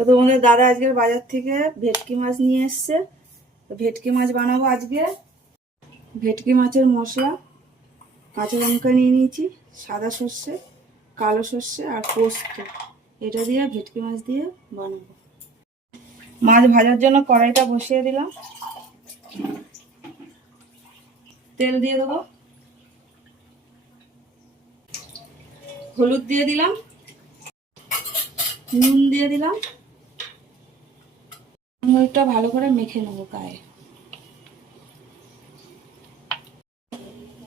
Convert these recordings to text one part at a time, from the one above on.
তো তোমাদের দাদা আজকের বাজার থেকে ভেটকি মাছ নিয়ে এসছে। ভেটকি মাছ বানাবো আজকে। ভেটকি মাছের মশলা, কাঁচা লঙ্কা নিয়ে নিয়েছি, সাদা সর্ষে, কালো সর্ষে আর পোস্ত। এটা দিয়ে ভেটকি মাছ দিয়ে বানাবো। মাছ ভাজার জন্য কড়াইটা বসিয়ে দিলাম। তেল দিয়ে দেবো। হলুদ দিয়ে দিলাম। নুন দিয়ে দিলাম। হলুদটা ভালো করে মেখে নেব গায়ে।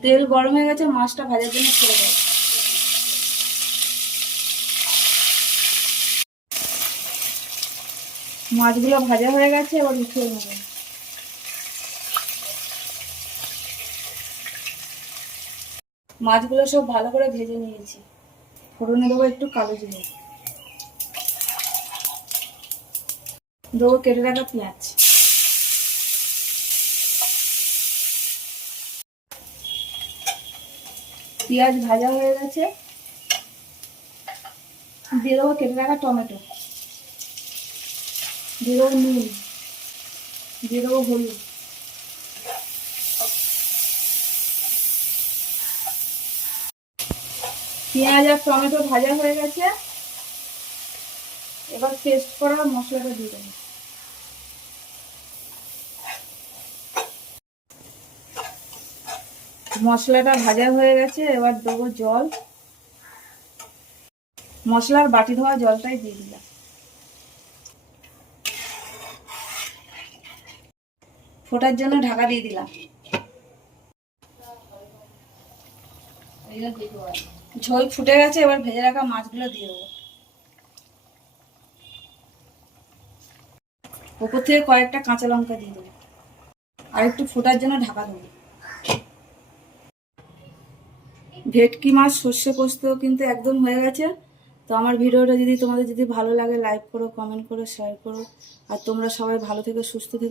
তেল গরম হয়ে গেছে, মাছটা ভাজার জন্য ছেড়ে দেবো। মাছগুলো ভাজা হয়ে গেছে, এবার উঠিয়ে নেব। মাছগুলো সব ভালো করে ভেজে নিয়েছি। ফোড়নে দেবো একটু কালো জিরে। দেবো কেটে রাখা পেঁয়াজ। পেঁয়াজ ভাজা হয়ে গেছে। দিয়ে দেবো কেটে রাখা টমেটো। দিয়ে দেবো নুন। দিয়ে দেবো হলুদ। পেঁয়াজ আর টমেটো ভাজা হয়ে গেছে। এবার পেস্ট করা মশলাটা দিয়ে দেবো। মশলাটা ভাজা হয়ে গেছে, এবার দেবো জল। মশলার বাটি ধোয়া জলটাই দিয়ে দিলাম। ফোটার জন্য ঢাকা দিয়ে দিলাম। ঝোল ফুটে গেছে, এবার ভেজে রাখা মাছগুলো দিয়ে দেবো। ওপর থেকে কয়েকটা কাঁচা লঙ্কা দিয়ে দেবো। আর একটু ফোটার জন্য ঢাকা দেবো। ভেটকি মাছ, সর্ষে পোস্ত কিন্তু একদম হয়ে গেছে। তো আমার ভিডিওটা যদি তোমাদের যদি ভালো লাগে লাইক করো কমেন্ট করো শেয়ার করো। আর তোমরা সবাই ভালো থেকে, সুস্থ থেকে।